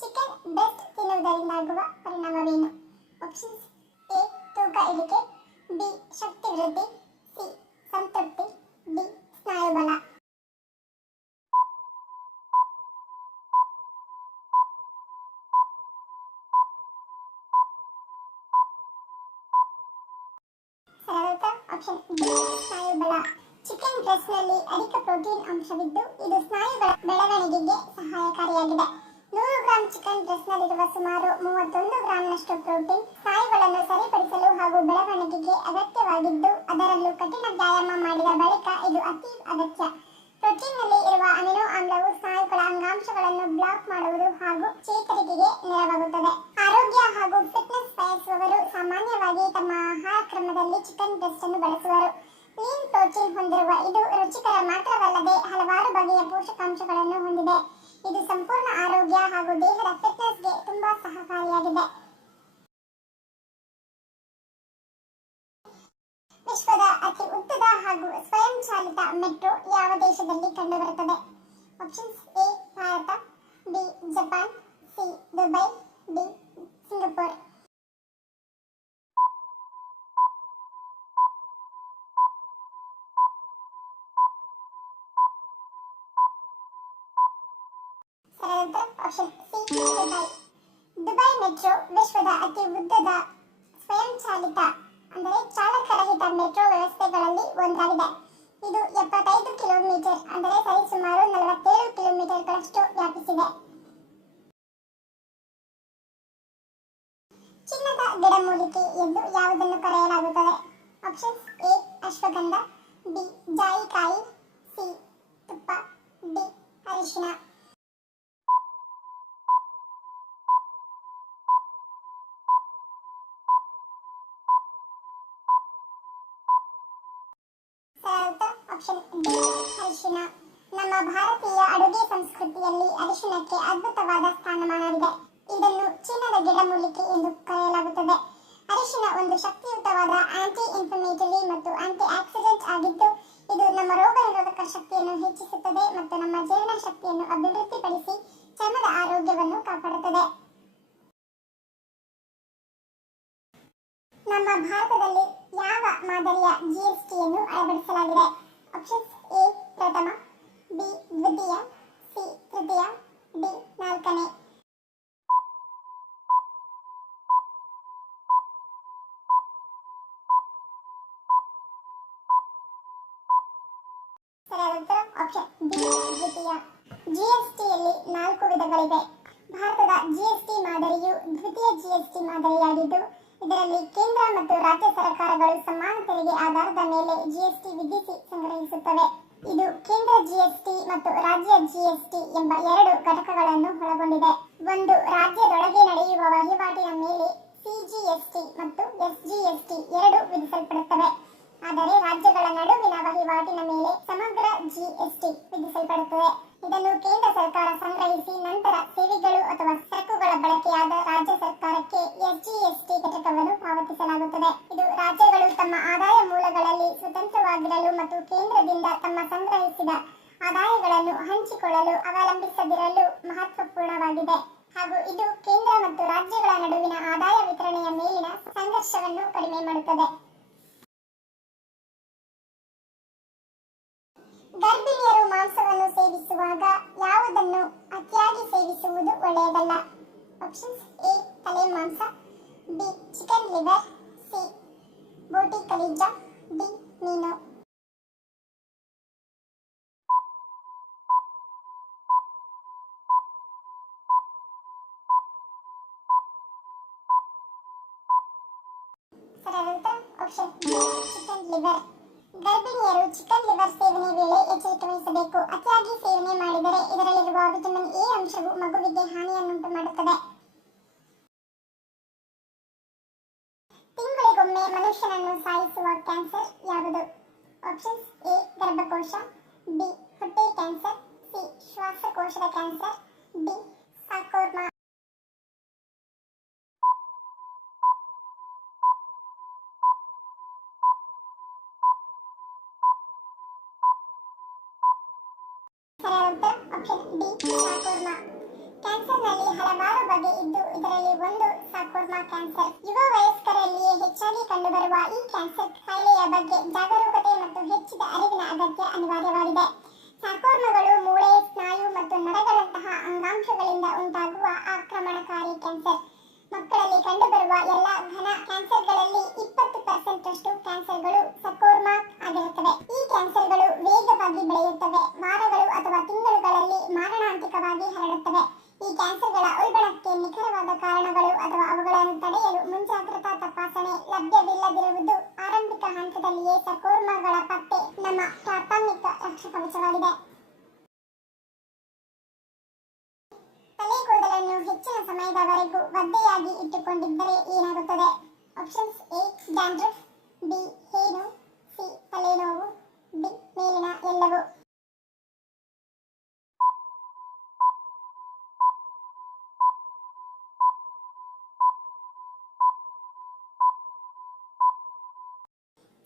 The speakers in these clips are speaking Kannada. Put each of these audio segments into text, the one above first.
ಚಿಕನ್ ಬ್ರೆಸ್ಟ್ ತಿನ್ನುವುದರಿಂದಾಗುವ ಪರಿಣಾಮವೇನು? Options: A. ತೂಕ ಇಳಿಕೆ, ಬಿ. ಶಕ್ತಿ ವೃದ್ಧಿ, ಸಿ. ಸಂತೃಪ್ತಿ, ಡಿ. ಸ್ನಾಯುಬಲ. ಸರಳ ಆಪ್ಷನ್ ಬಿ. ಸ್ನಾಯುಬಲ. ಚಿಕನ್ ಬ್ರೆಸ್ಟ್ನಲ್ಲಿ ಅಧಿಕ ಪ್ರೋಟೀನ್ ಅಂಶವಿದ್ದು ಇದು ಸ್ನಾಯುಗಳ ಬೆಳವಣಿಗೆಗೆ ಸಹಾಯಕಾರಿಯಾಗಿದೆ. 100 ಗ್ರಾಂ ಚಿಕನ್ ಬ್ರೆಸ್ಟ್ನಲ್ಲಿರುವ ಸುಮಾರು 31 ಗ್ರಾಂನಷ್ಟು ಪ್ರೋಟೀನ್ ಸ್ನಾಯುಗಳನ್ನು ಸರಿಪಡಿಸಲು ಹಾಗೂ ಬೆಳವಣಿಗೆಗೆ ಅಗತ್ಯವಾಗಿದ್ದು, ಅದರಲ್ಲೂ ಕಠಿಣ ವ್ಯಾಯಾಮ ಮಾಡಿದ ಬಳಿಕ ಇದು ಅತಿ ಅಗತ್ಯ. ಪ್ರೋಟೀನ್ನಲ್ಲಿ ಇರುವ ಅಮಿನೋ ಆಮ್ಲವು ಸ್ನಾಯುಗಳ ಅಂಗಾಂಶಗಳನ್ನು ಬ್ಲಾಕ್ ಮಾಡುವುದು ಹಾಗೂ ಚೇತರಿಕೆಗೆ ನೆರವಾಗುತ್ತದೆ. ಆರೋಗ್ಯ ಹಾಗೂ ಫಿಟ್ನೆಸ್ ಬಯಸುವವರು ಸಾಮಾನ್ಯವಾಗಿ ತಮ್ಮ ಆಹಾರ ಕ್ರಮದಲ್ಲಿ ಚಿಕನ್ ಬ್ರೆಸ್ಟ್ ಅನ್ನು ಬಳಸುವರು. ಲೀನ್ ಪ್ರೋಟೀನ್ ಹೊಂದಿರುವ ಇದು ರುಚಿಕರ ಮಾತ್ರವಲ್ಲದೆ ಹಲವಾರು ಬಗೆಯ ಪೋಷಕಾಂಶಗಳನ್ನು ಹೊಂದಿದೆ. ಇದು ಸಂಪೂರ್ಣ ಆರೋಗ್ಯ ಹಾಗೂ ದೇಹದ ಫಿಟ್ನೆಸ್ಗೆ ತುಂಬಾ ಸಹಕಾರಿಯಾಗಿದೆ. ವಿಶ್ವದ ಅತಿ ಉದ್ದದ ಹಾಗೂ ಸ್ವಯಂಚಾಲಿತ ಮೆಟ್ರೋ ಯಾವ ದೇಶದಲ್ಲಿ ಕಂಡುಬರುತ್ತದೆ? Options: A. Bharat, B. Japan, C. Dubai, D. Singapore. ಸರಿಯಾದ option C. Dubai. Dubai metro ವಿಶ್ವದ ಅತಿ ಉದ್ದದ ಸ್ವಯಂಚಾಲಿತ ಅಂದರೆ ಚಾಲಕರಹಿತ ಮೆಟ್ರೋ ವ್ಯವಸ್ಥೆಗಳಲ್ಲಿ ಒಂದಾಗಿದೆ. ಇದು 75 ಕಿಲೋಮೀಟರ್ ಅಂದರೆ ಸರಿಸುಮಾರು 47 ಕಿಲೋಮೀಟರ್ಗಳಷ್ಟು ವ್ಯಾಪಿಸಿದೆ. ಚಿನ್ನದ ಗಿಡಮೂಲಿಕೆ ಎಂದು ಯಾವುದನ್ನು ಕರೆಯಲಾಗುತ್ತದೆ? Options: A. ಅಶ್ವಗಂಧ, ಬಿ. ಜಾಯಿಕಾಯಿ, ಸಿ. ತುಪ್ಪ, ಡಿ. ಅರಿಶಿನ. Option D. ಅರಿಶಿನ. ನಮ್ಮ ಭಾರತೀಯ ಅಡುಗೆ ಸಂಸ್ಕೃತಿಯಲ್ಲಿ ಅರಿಶಿನಕ್ಕೆ ಅದ್ಭುತವಾದ ಸ್ಥಾನಮಾನವಿದೆ. ಇದನ್ನು ಚಿನ್ನದ ಗಿಡಮೂಲಿಕೆ ಎಂದು ಕರೆಯಲಾಗುತ್ತದೆ. ಅರಿಶಿನ ಒಂದು ಶಕ್ತಿಯುತವಾದ ಆಂಟಿ ಇನ್ಫ್ಲಮೇಟರಿ ಮತ್ತು ಆಂಟಿ ಆಕ್ಸಿಡೆಂಟ್ ಆಗಿದ್ದು, ಇದು ನಮ್ಮ ರೋಗ ನಿರೋಧಕ ಶಕ್ತಿಯನ್ನು ಹೆಚ್ಚಿಸುತ್ತದೆ ಮತ್ತು ನಮ್ಮ ಜೀರ್ಣ ಶಕ್ತಿಯನ್ನು ಅಭಿವೃದ್ಧಿಪಡಿಸಿ ಚರ್ಮದ ಆರೋಗ್ಯವನ್ನು ಕಾಪಾಡುತ್ತದೆ. ನಮ್ಮ ಭಾರತದಲ್ಲಿ ಯಾವ ಮಾದರಿಯ ಜಿಎಸ್ಟಿಯನ್ನು ಅಳವಡಿಸಲಾಗಿದೆ? Options: A. ಪ್ರಥಮ, ಬಿ. ದ್ವಿತೀಯ, ಸಿ. ತೃತೀಯ, ಡಿ. ನಾಲ್ಕನೇ. ಸರಿಯಾದ ಆಪ್ಷನ್ ಬಿ. ದ್ವಿತೀಯ. ಜಿಎಸ್ಟಿಯಲ್ಲಿ 4 ವಿಧಗಳಿವೆ. ಭಾರತದ ಜಿಎಸ್ಟಿ ಮಾದರಿಯು ದ್ವಿತೀಯ ಜಿಎಸ್ಟಿ ಮಾದರಿಯಾಗಿದ್ದು, ಇದರಲ್ಲಿ ಕೇಂದ್ರ ಮತ್ತು ರಾಜ್ಯ ಸರ್ಕಾರಗಳು ಸಮಾನ ತೆರಿಗೆ ಆಧಾರದ ಮೇಲೆ ಜಿಎಸ್ಟಿ ವಿಧಿಸಿ ಸಂಗ್ರಹಿಸುತ್ತವೆ. ಇದು ಕೇಂದ್ರ ಜಿಎಸ್ಟಿ ಮತ್ತು ರಾಜ್ಯ ಜಿಎಸ್ಟಿ ಎಂಬ 2 ಘಟಕಗಳನ್ನು ಒಳಗೊಂಡಿದೆ. ಒಂದು ರಾಜ್ಯದೊಳಗೆ ನಡೆಯುವ ವಹಿವಾಟಿನ ಮೇಲೆ ಸಿಜಿಎಸ್ಟಿ ಮತ್ತು ಎಸ್ಜಿಎಸ್ಟಿ 2 ವಿಧಿಸಲ್ಪಡುತ್ತವೆ. ಆದರೆ ರಾಜ್ಯಗಳ ನಡುವಿನ ವಹಿವಾಟಿನ ಮೇಲೆ ಸಮಗ್ರ ಜಿಎಸ್ಟಿ ವಿಧಿಸಲ್ಪಡುತ್ತದೆ. ಇದನ್ನು ಕೇಂದ್ರ ಸರ್ಕಾರ ಸಂಗ್ರಹಿಸಿ ನಂತರ ಸೇವೆಗಳು ಅಥವಾ ಸರಕುಗಳ ಬಳಕೆಯಾದ ರಾಜ್ಯ ಸರ್ಕಾರಕ್ಕೆ ಎಸ್ಜಿಎಸ್ಟಿ ಘಟಕವನ್ನು ಪಾವತಿಸಲಾಗುತ್ತದೆ. ಇದು ರಾಜ್ಯಗಳು ತಮ್ಮ ಆದಾಯ ಮೂಲಗಳಲ್ಲಿ ಸ್ವತಂತ್ರವಾಗಿರಲು ಮತ್ತು ಕೇಂದ್ರದಿಂದ ತಮ್ಮ ಸಂಗ್ರಹಿಸಿದ ಆದಾಯಗಳನ್ನು ಹಂಚಿಕೊಳ್ಳಲು ಅವಲಂಬಿಸದಿರಲು ಮಹತ್ವಪೂರ್ಣವಾಗಿದೆ ಹಾಗೂ ಇದು ಕೇಂದ್ರ ಮತ್ತು ರಾಜ್ಯಗಳ ನಡುವಿನ ಆದಾಯ ವಿತರಣೆಯ ಮೇಲಿನ ಸಂಘರ್ಷವನ್ನು ಕಡಿಮೆ ಮಾಡುತ್ತದೆ. ಗರ್ಭಿಣಿಯರು ಮಾಂಸವನ್ನು ಸೇವಿಸುವಾಗ ಯಾವುದನ್ನು ಅತಿಯಾಗಿ ಸೇವಿಸುವುದು ಒಳ್ಳೆಯದಲ್ಲ? Options: A. ತಲೆ ಮಾಂಸ, ಬಿ. Chicken liver, C. ಬೋಟಿ ಕಲಿಜಾ, ಡಿ. ಮೀನು. ಸರಿಯಾದ ಆಪ್ಷನ್ ಬಿ. Chicken liver. ಗರ್ಭಿಣಿಯರು ಚಿಕನ್ ಲಿವರ್ ಸೇವನೆ ವೇಳೆ ಎಚ್ಚರಿಕೆ ವಹಿಸಬೇಕು. ಅತಿಯಾಗಿ ಸೇವನೆ ಮಾಡಿದರೆ ಇದರಲ್ಲಿರುವ ವಿಟಮಿನ್ ಎ ಅಂಶವು ಮಗುವಿಗೆ ಹಾನಿಯನ್ನುಂಟು ಮಾಡುತ್ತದೆ. ತಿಂಗಳಿಗೊಮ್ಮೆ ಮನುಷ್ಯನನ್ನು ಸಾಯಿಸುವ ಕ್ಯಾನ್ಸರ್ ಯಾವುದು? Options: A. ಗರ್ಭಕೋಶ, ಬಿ. ಹೊಟ್ಟೆ ಕ್ಯಾನ್ಸರ್, ಸಿ. ಶ್ವಾಸಕೋಶದ ಕ್ಯಾನ್ಸರ್, ಡಿ. ಸಾರ್ಕೋಮಾ. ಸರಿಯಾದ ಆಪ್ಷನ್ ಡಿ. ಸಾರ್ಕೋಮಾ. ಕ್ಯಾನ್ಸರ್ನಲ್ಲಿ ಹಲವಾರು ಬಗೆ ಇದ್ದು ಇದರಲ್ಲಿ ಒಂದು ಸಾರ್ಕೋಮಾ ಕ್ಯಾನ್ಸರ್. ಯುವ ವಯಸ್ಕರಲ್ಲಿಯೇ ಹೆಚ್ಚಾಗಿ ಕಂಡುಬರುವ ಈ ಕ್ಯಾನ್ಸರ್ ಕಾಯಿಲೆಯ ಬಗ್ಗೆ ಜಾಗರೂಕತೆ ಮತ್ತು ಹೆಚ್ಚಿದ ಅರಿವಿನ ಅಗತ್ಯ ಅನಿವಾರ್ಯವಾಗಿದೆ. ಸಾರ್ಕೋಮಾಗಳು ಮೂಳೆ, ಸ್ನಾಯು ಮತ್ತು ನರಗಳಂತಹ ಅಂಗಾಂಶಗಳಿಂದ ಉಂಟಾಗುವ ಆಕ್ರಮಣಕಾರಿ ಕ್ಯಾನ್ಸರ್. ಮಕ್ಕಳಲ್ಲಿ ಕಂಡುಬರುವ ಎಲ್ಲ ಘನ ಕ್ಯಾನ್ಸರ್ಗಳಲ್ಲಿ 20% ಕ್ಯಾನ್ಸರ್ಗಳು ಸಾರ್ಕೋಮಾ ಆಗಿರುತ್ತವೆ. ಈ ಕ್ಯಾನ್ಸರ್ಗಳು ವೇಗವಾಗಿ ಬೆಳೆಯುತ್ತವೆ, ವಾರಗಳು ಅಥವಾ ತಿಂಗಳುಗಳಲ್ಲಿ ಮಾರಣಾಂತಿಕವಾಗಿ ಹರಡುತ್ತವೆ. ಈ ಕ್ಯಾನ್ಸರ್ಗಳ ಉಲ್ಬಣಕ್ಕೆ ನಿಖರವಾದ ಕಾರಣಗಳು ಅಥವಾ ಅವುಗಳನ್ನು ತಡೆಯಲು ಮುಂಜಾಗ್ರತಾ ತಪಾಸಣೆ ಲಭ್ಯವಿಲ್ಲದಿರುವುದು ಆರಂಭಿಕ ಹಂತದಲ್ಲಿಯೇ ಸಾರ್ಕೋಮಾಗಳ ಪತ್ತೆ ನಮ್ಮ ಪ್ರಾಥಮಿಕ ರಕ್ಷಕವಚವಾಗಿದೆ. ತಲೆ ಕೂದಲನ್ನು ಹೆಚ್ಚಿನ ಸಮಯದವರೆಗೂ ಒದ್ದೆಯಾಗಿ ಇಟ್ಟುಕೊಂಡಿದ್ದರೆ ಏನಾಗುತ್ತದೆ? ಆಪ್ಷನ್ಸ್: ಎ ಡ್ಯಾಂಡ್ರಫ್, ಬಿ ಹೇನು, ಸಿ ತಲೆನೋವು, ಡಿ ಮೇಲಿನ ಎಲ್ಲವೂ.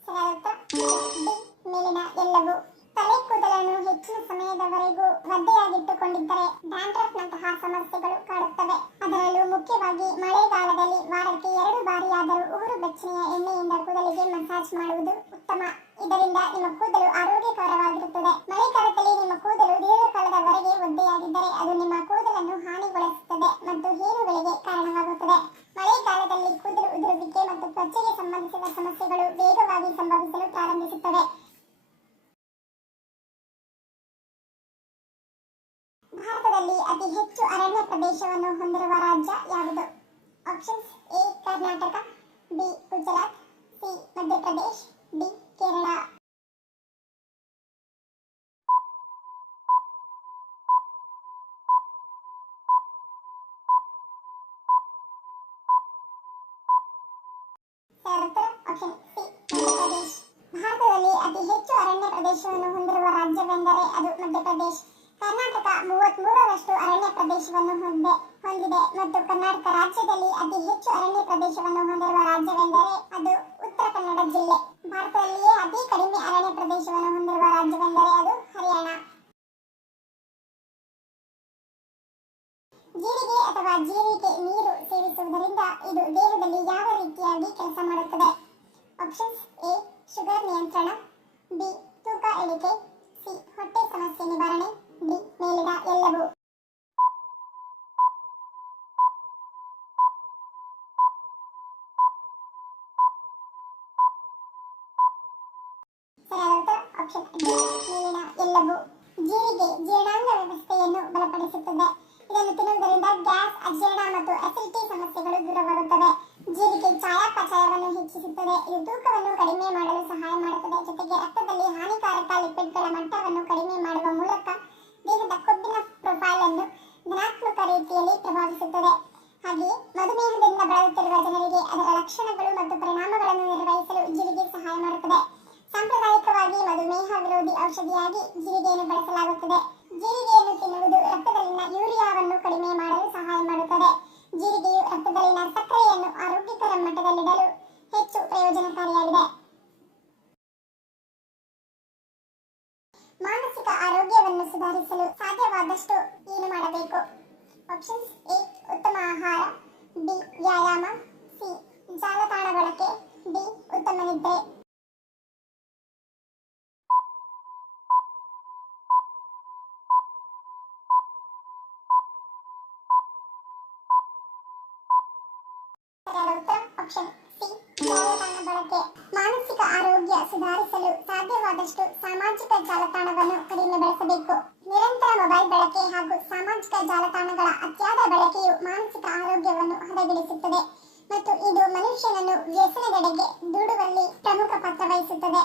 ಸರಿಯಾದ ಉತ್ತರ ಡಿ ಮೇಲಿನ ಎಲ್ಲವೂ. ತಲೆ ಕೂದಲನ್ನು ಹೆಚ್ಚಿನ ಸಮಯದವರೆಗೂ ಒದ್ದೆಯಾಗಿಟ್ಟುಕೊಂಡಿದ್ದರೆ ಡ್ಯಾಂಡ್ರಫ್ ನಂತಹ ಸಮಸ್ಯೆಗಳು ಕಾಡುತ್ತವೆ. ಅದರಲ್ಲೂ ಮುಖ್ಯವಾಗಿ ಮಳೆಗಾಲದಲ್ಲಿ ವಾರಕ್ಕೆ 2 ಬಾರಿಯಾದರೂ ಉಗುರು ಬೆಚ್ಚನೆಯ ಎಣ್ಣೆಯಿಂದ ಕೂದಲಿಗೆ ಮಸಾಜ್ ಮಾಡುವುದು ಉತ್ತಮ. ಇದರಿಂದ ನಿಮ್ಮ ಕೂದಲು ಆರೋಗ್ಯಕರವಾಗಿರುತ್ತದೆ. ಮಳೆಗಾಲದಲ್ಲಿ ನಿಮ್ಮ ಕೂದಲು ದೀರ್ಘಕಾಲದವರೆಗೆ ಒದ್ದೆಯಾಗಿದ್ದರೆ ಅದು ನಿಮ್ಮ ಕೂದಲನ್ನು ಹಾನಿಗೊಳಿಸುತ್ತದೆ ಮತ್ತು ಹೇನುಗಳಿಗೆ ಕಾರಣವಾಗುತ್ತದೆ. ಮಳೆಗಾಲದಲ್ಲಿ ಕೂದಲು ಉದುರುವಿಕೆ ಮತ್ತು ತ್ವಚೆಗೆ ಸಂಬಂಧಿಸಿದ ಸಮಸ್ಯೆಗಳು ವೇಗವಾಗಿ ಸಂಭವಿಸಲು ಪ್ರಾರಂಭಿಸುತ್ತವೆ. ಭಾರತದಲ್ಲಿ ಅತಿ ಹೆಚ್ಚು ಅರಣ್ಯ ಪ್ರದೇಶವನ್ನು ಹೊಂದಿರುವ ರಾಜ್ಯ ಯಾವುದು? Options: A Karnataka, B Gujarat, C Madhya Pradesh, D Kerala. Option C Madhya Pradesh. ಭಾರತದಲ್ಲಿ ಅತಿ ಹೆಚ್ಚು ಅರಣ್ಯ ಪ್ರದೇಶವನ್ನು ಹೊಂದಿರುವ ರಾಜ್ಯವೆಂದರೆ ಅದು ಮಧ್ಯಪ್ರದೇಶ್. ಕರ್ನಾಟಕ 33% ಅರಣ್ಯ ಪ್ರದೇಶವನ್ನು ಹೊಂದಿದೆ ಮತ್ತು ಕರ್ನಾಟಕ ರಾಜ್ಯದಲ್ಲಿ ಅತಿ ಹೆಚ್ಚು ಅರಣ್ಯ ಪ್ರದೇಶವನ್ನು ಹೊಂದಿರುವ ರಾಜ್ಯವೆಂದರೆ ಅದು ಉತ್ತರ ಕನ್ನಡ ಜಿಲ್ಲೆ. ಭಾರತದಲ್ಲಿಯೇ ಅತಿ ಕಡಿಮೆ ಅರಣ್ಯ ಪ್ರದೇಶವನ್ನು ಹೊಂದಿರುವ ರಾಜ್ಯವೆಂದರೆ ಅದು ಹರಿಯಾಣ. ಜೀರಿಗೆ ಅಥವಾ ಜೀರಿಗೆ ನೀರು ಸೇವಿಸುವುದರಿಂದ ಇದು ದೇಹದಲ್ಲಿ ಯಾವ ರೀತಿಯಾಗಿ ಕೆಲಸ ಮಾಡುತ್ತದೆ? ಆಪ್ಷನ್ಸ್: ಎ ಶುಗರ್ ನಿಯಂತ್ರಣ, ಬಿ ತೂಕ ಇಳಿಕೆ, ಸಿ ಹೊಟ್ಟೆ ಸಮಸ್ಯೆ ನಿವಾರಣೆ, ಡಿ ಮೇಲಿನ ಎಲ್ಲವೂ. ಸರಿಯಾದ ಉತ್ತರ ಆಪ್ಷನ್ ಡಿ ಮೇಲಿನ ಎಲ್ಲವೂ. ಜೀರಿಗೆ ಜೀರ್ಣಾಂಗ ವ್ಯವಸ್ಥೆಯನ್ನು ಬಲಪಡಿಸುತ್ತದೆ. ಇದನ್ನು ತಿನ್ನುವುದರಿಂದ ಗ್ಯಾಸ್, ಅಜೀರ್ಣ ಮತ್ತು ಅಸಿಡಿಟಿ ಸಮಸ್ಯೆಗಳು ದೂರವಾಗುತ್ತವೆ. ಜೀರಿಗೆ ಚಯಾಪಚಯವನ್ನು ಹೆಚ್ಚಿಸುತ್ತದೆ. ಇದು ತೂಕವನ್ನು ಕಡಿಮೆ ಮಾಡಲು ಸಹಾಯ ಮಾಡುತ್ತದೆ. ಜೊತೆಗೆ ರಕ್ತದಲ್ಲಿ ಹಾನಿಕಾರಕ ಲಿಪಿಡ್ಗಳ ಮಟ್ಟವನ್ನು ಕಡಿಮೆ ಮಾಡುವ ಮೂಲಕ ದೇಹದ ಕೊಬ್ಬಿನ ಪ್ರೊಫೈಲ್ ಅನ್ನು ಧನಾತ್ಮಕ ರೀತಿಯಲ್ಲಿ ಪ್ರಭಾವಿಸುತ್ತದೆ. ಹಾಗೆಯೇ ಮಧುಮೇಹದಿಂದ ಬಳಲುತ್ತಿರುವ ಜನರಿಗೆ ಅದರ ಲಕ್ಷಣಗಳು ಮತ್ತು ಪರಿಣಾಮಗಳನ್ನು ನಿರ್ವಹಿಸಲು ಜೀರಿಗೆ ಸಹಾಯ ಮಾಡುತ್ತದೆ. ಸಾಂಪ್ರದಾಯಿಕವಾಗಿ ಮಧುಮೇಹ ವಿರೋಧಿ ಔಷಧಿಯಾಗಿ ಜೀರಿಗೆಯನ್ನು ಬಳಸಲಾಗುತ್ತದೆ. ಜೀರಿಗೆಯನ್ನು ತಿನ್ನುವುದು ರಕ್ತದಲ್ಲಿನ ಯೂರಿಯಾವನ್ನು ಕಡಿಮೆ ಮಾಡಲು ಸಹಾಯ ಮಾಡುತ್ತದೆ. ಜೀರಿಗೆಯು ರಕ್ತದಲ್ಲಿನ ಸಕ್ಕರೆಯನ್ನು ಆರೋಗ್ಯಕರ ಮಟ್ಟದಲ್ಲಿಡಲು ಹೆಚ್ಚು ಪ್ರಯೋಜನಕಾರಿಯಾಗಿದೆ. ಮಾನಸಿಕ ಆರೋಗ್ಯವನ್ನು ಸುಧಾರಿಸಲು ಸಾಧ್ಯವಾದಷ್ಟು ಏನು ಮಾಡಬೇಕು? ಆಪ್ಷನ್ಸ್: ಎ ಉತ್ತಮ ಆಹಾರ, ಬಿ ವ್ಯಾಯಾಮ, ಸಿ ಜಾಲತಾಣ ಬಳಕೆ, ಡಿ ಉತ್ತಮ ನಿದ್ರೆ. ಆಪ್ಷನ್ ಸಿ ಜಾಲತಾಣ ಬಳಕೆ. ಮಾನಸಿಕ ಆರೋಗ್ಯ ಸುಧಾರಿಸಲು ಸಾಧ್ಯವಾದಷ್ಟು ಸಾಮಾಜಿಕ ಜಾಲತಾಣವನ್ನು ಕಡಿಮೆ ಬಳಸಬೇಕು. ನಿರಂತರ ಮೊಬೈಲ್ ಬಳಕೆ ಹಾಗೂ ಸಾಮಾಜಿಕ ಜಾಲತಾಣಗಳ ಅತಿಯಾದ ಬಳಕೆಯು ಮಾನಸಿಕ ಆರೋಗ್ಯವನ್ನು ಹದಗೆಡಿಸುತ್ತದೆ ಮತ್ತು ಇದು ಮನುಷ್ಯನನ್ನು ವ್ಯಸನದೆಡೆಗೆ ದೂಡುವಲ್ಲಿ ಪ್ರಮುಖ ಪಾತ್ರ ವಹಿಸುತ್ತದೆ.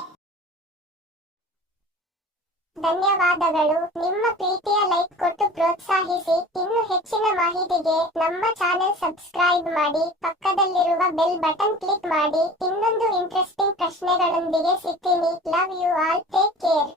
ಧನ್ಯವಾದಗಳು. ನಿಮ್ಮ ಪ್ರೀತಿಯ ಲೈಕ್ ಕೊಟ್ಟು ಪ್ರೋತ್ಸಾಹಿಸಿ. ಇನ್ನು ಹೆಚ್ಚಿನ ಮಾಹಿತಿಗೆ ನಮ್ಮ ಚಾನೆಲ್ ಸಬ್ಸ್ಕ್ರೈಬ್ ಮಾಡಿ, ಪಕ್ಕದಲ್ಲಿರುವ ಬೆಲ್ ಬಟನ್ ಕ್ಲಿಕ್ ಮಾಡಿ. ಇನ್ನೊಂದು ಇಂಟ್ರೆಸ್ಟಿಂಗ್ ಪ್ರಶ್ನೆಗಳೊಂದಿಗೆ ಸಿಗ್ತೀನಿ. Love you all. Take care.